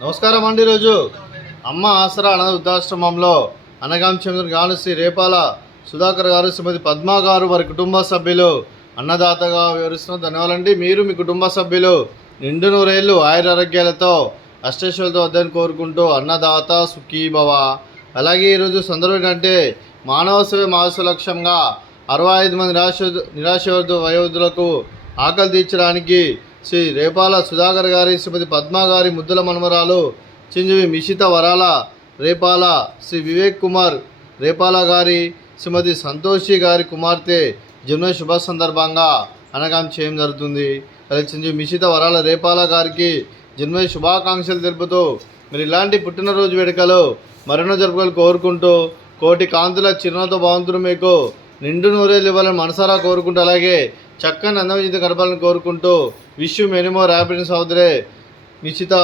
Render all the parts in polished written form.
నమస్కారం అండి. ఈరోజు అమ్మ ఆసరా అనాథ వృద్ధాశ్రమంలో అన్నగాం చంద్రుని గాను శ్రీ రేపాల సుధాకర్ గారు, శ్రీమతి పద్మ గారు, వారి కుటుంబ సభ్యులు అన్నదాతగా వివరిస్తున్న ధన్యవాదాలండి. మీరు మీ కుటుంబ సభ్యులు నిండు నూరేళ్ళు ఆయురారోగ్యాలతో అష్టైశ్వర్యాలతో వద్దని కోరుకుంటూ అన్నదాత సుఖీభవ. అలాగే ఈరోజు సందర్భం ఏంటంటే మానవ సేవ మానవ లక్ష్యంగా 65 మంది నిరాశ్రయ వయోవృద్ధులకు ఆకలి తీర్చడానికి శ్రీ రేపాల సుధాకర్ గారి, శ్రీమతి పద్మ గారి ముద్దుల మనమరాలు చింజవి మిషిత వరాల రేపాల, శ్రీ వివేక్ కుమార్ రేపాల గారి, శ్రీమతి సంతోషి గారి కుమార్తె జన్మ శుభ సందర్భంగా అన్నగాం చేయడం జరుగుతుంది. అదే చింజవి మిషిత వరాల రేపాల గారికి జన్మ శుభాకాంక్షలు తెలుపుతూ మీరు ఇలాంటి పుట్టినరోజు వేడుకలు మరెన్నో జరుపుకోవాలని కోరుకుంటూ కోటి కాంతుల చిరునవ్వుతో భగవంతుడు మీకు నిండు నూరేళ్ళు ఇవ్వాలని మనసారా కోరుకుంటూ, అలాగే చక్కని అందమైన గడపాలని కోరుకుంటూ wish you many more happiness సహోదరే నిశ్చిత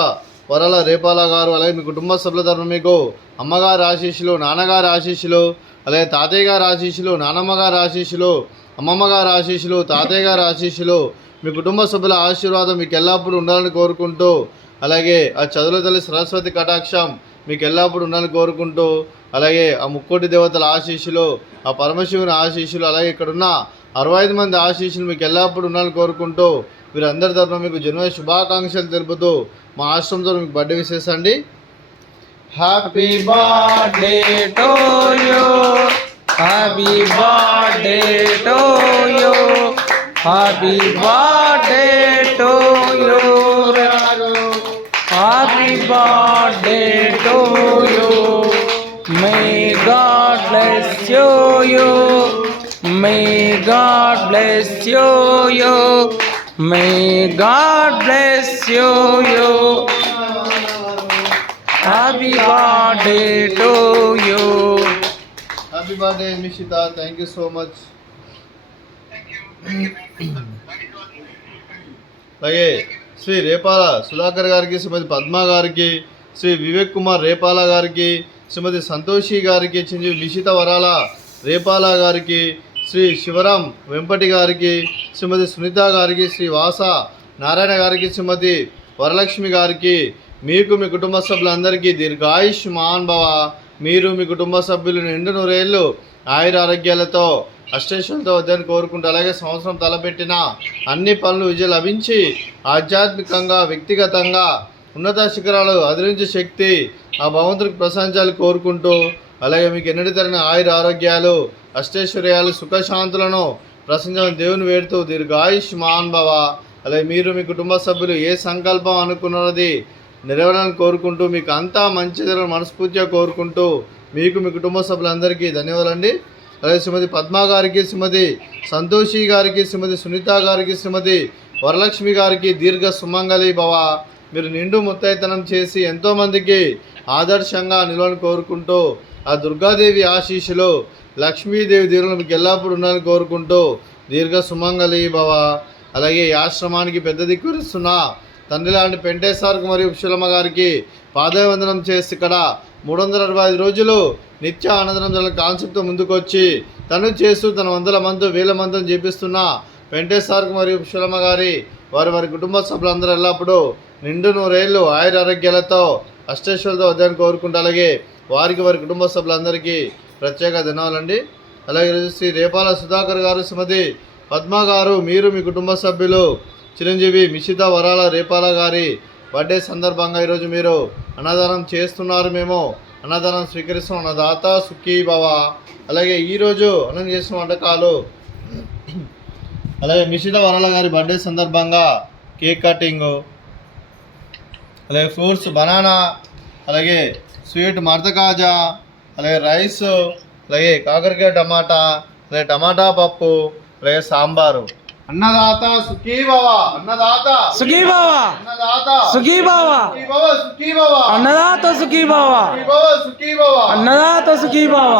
వరాల రేపాల గారు. అలాగే మీ కుటుంబ సభ్యుల తరఫున మీకు అమ్మగారి ఆశీస్సులు, నాన్నగారి ఆశీస్సులు, అలాగే తాతయ్య గారి ఆశీస్సులు, నానమ్మ గారి ఆశీస్సులు, అమ్మమ్మ గారి ఆశీస్సులు, తాతయ్య గారి ఆశీస్సులు, మీ కుటుంబ సభ్యుల ఆశీర్వాదం మీకు ఎల్లప్పుడూ ఉండాలని కోరుకుంటూ, అలాగే ఆ చదువుల తల్లి సరస్వతి కటాక్షం మీకు ఎల్లప్పుడూ ఉండాలని కోరుకుంటూ, అలాగే ఆ ముక్కోటి దేవతల ఆశీస్సులు, ఆ పరమశివుని ఆశీస్సులు, అలాగే ఇక్కడున్న 65 మంది ఆశీస్సులు మీకు ఎల్లప్పుడూ ఉండాలని కోరుకుంటూ వీరందరి తరఫున మీకు జన్మ శుభాకాంక్షలు తెలుపుతూ మా ఆశ్రమంతో మీకు బర్త్డే విషెస్ అండి. Happy birthday to you, happy birthday to you, happy birthday to you, happy birthday to you. May God bless you. May God bless you. May God bless you. Happy birthday to you. Happy birthday Mishita. Thank you so much. అలాగే శ్రీ రేపాల సుధాకర్ గారికి, శ్రీమతి పద్మ గారికి, శ్రీ వివేక్ కుమార్ రేపాల గారికి, శ్రీమతి సంతోషి గారికి, చింజి నిషిత వరాల రేపాల గారికి, శ్రీ శివరాం వెంపటి గారికి, శ్రీమతి సునీత గారికి, శ్రీ వాస నారాయణ గారికి, శ్రీమతి వరలక్ష్మి గారికి, మీకు మీ కుటుంబ సభ్యులందరికీ దీర్ఘాయుష్ మహాన్ భవ. మీరు మీ కుటుంబ సభ్యులు నిండు నూరేళ్ళు ఆయుర ఆరోగ్యాలతో అష్టైశ్వర్యాలతో వద్దని కోరుకుంటూ, అలాగే సంవత్సరం తలపెట్టిన అన్ని పనులు విజయం లభించి ఆధ్యాత్మికంగా వ్యక్తిగతంగా ఉన్నత శిఖరాలు అధిరించే శక్తి ఆ భగవంతుడికి ప్రశంసాలు కోరుకుంటూ, అలాగే మీకు ఎన్నటి తరిన ఆయుర ఆరోగ్యాలు అష్టైశ్వర్యాలు సుఖశాంతులను ప్రశంసలను దేవుని వేడుతూ దీర్ఘాయుష్ మహాన్ భవ. అలాగే మీరు మీ కుటుంబ సభ్యులు ఏ సంకల్పం అనుకున్నది నెరవేరాలని కోరుకుంటూ మీకు అంతా మంచి జరగాలని మనస్ఫూర్తిగా కోరుకుంటూ మీకు మీ కుటుంబ సభ్యులందరికీ ధన్యవాదాలండి. అలాగే శ్రీమతి పద్మ గారికి, శ్రీమతి సంతోషి గారికి, శ్రీమతి సునీత గారికి, శ్రీమతి వరలక్ష్మి గారికి దీర్ఘ సుమంగళి భవ. మీరు నిండు ముత్తైతనం చేసి ఎంతోమందికి ఆదర్శంగా నిలవని కోరుకుంటూ, ఆ దుర్గాదేవి ఆశీస్సులు, లక్ష్మీదేవి దీవులు మీకు ఎల్లప్పుడూ ఉండాలని కోరుకుంటూ దీర్ఘ సుమంగళి భవ. అలాగే ఈ ఆశ్రమానికి పెద్ద దిక్కురిస్తున్న తండ్రి లాంటి పెంటేశ్వరకు మరియు ఉషలమ్మ గారికి పాదవందనం చేసి ఇక్కడ 365 రోజులు నిత్య ఆనందం కాన్సెప్ట్తో ముందుకొచ్చి తను చేస్తూ తన 100 మంది 1000 మందిని చేపిస్తున్న పెంటేశ్వరకు మరియు ఉషలమ్మ గారి వారి కుటుంబ సభ్యులందరూ ఎల్లప్పుడూ నిండు నూరేళ్ళు ఆయుర ఆరోగ్యాలతో అష్టైశ్వర్యాలతో వద్దని కోరుకుంటూ, అలాగే వారికి వారి కుటుంబ సభ్యులందరికీ ప్రత్యేక ధన్యవాదాలండి. అలాగే శ్రీ రేపాల సుధాకర్ గారు, శ్రీమతి పద్మ గారు, మీరు మీ కుటుంబ సభ్యులు చిరంజీవి మిషిత వరాల రేపాల గారి బర్త్డే సందర్భంగా ఈరోజు మీరు అన్నదానం చేస్తున్నారు. మేము అన్నదానం స్వీకరిస్తాం. అన్నదాత సుఖీ భవ. అలాగే ఈరోజు అన్నం చేసిన వంటకాలు, అలాగే మిషిత వరాల గారి బర్త్డే సందర్భంగా కేక్ కటింగు, అలాగే ఫ్రూట్స్ బనానా, అలాగే స్వీట్ మర్దకాజా, అలాగే రైస్, అలాగే కాకరకాయ టమాటా, అలాగే టమాటా పప్పు, అలాగే సాంబారు. అన్నదాత సుఖీ భవ. అన్నదాత సుఖీ భవ. అన్నదాత సుఖీ భవ. సుఖీ భవ. అన్నదాత సుఖీ భవ. సుఖీ భవ. అన్నదాత సుఖీ భవ.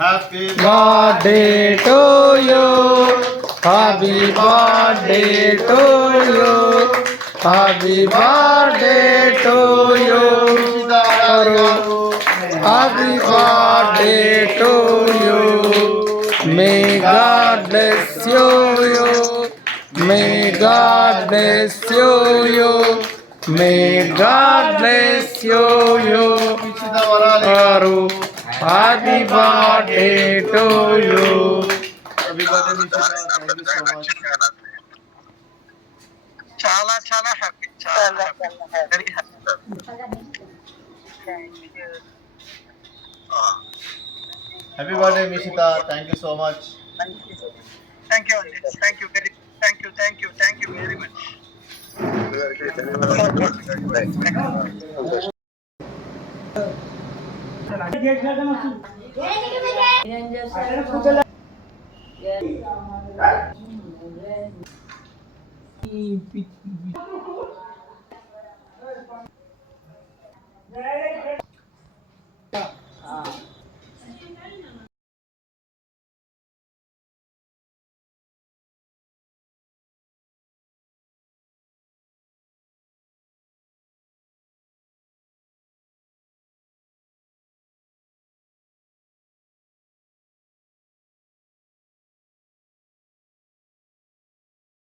Happy birthday to you, happy birthday to you, happy birthday to you, happy birthday to you. May God bless you. May God bless you. May God bless you. నిశ్చిత వరాలు Aru, happy birthday to you. Happy birthday Nischitha. Thank you so much. చాలా చాలా happy, చాలా very happy. Happy birthday Nischitha. Thank you so much. Thank you అండి, thank you very very much. Ready?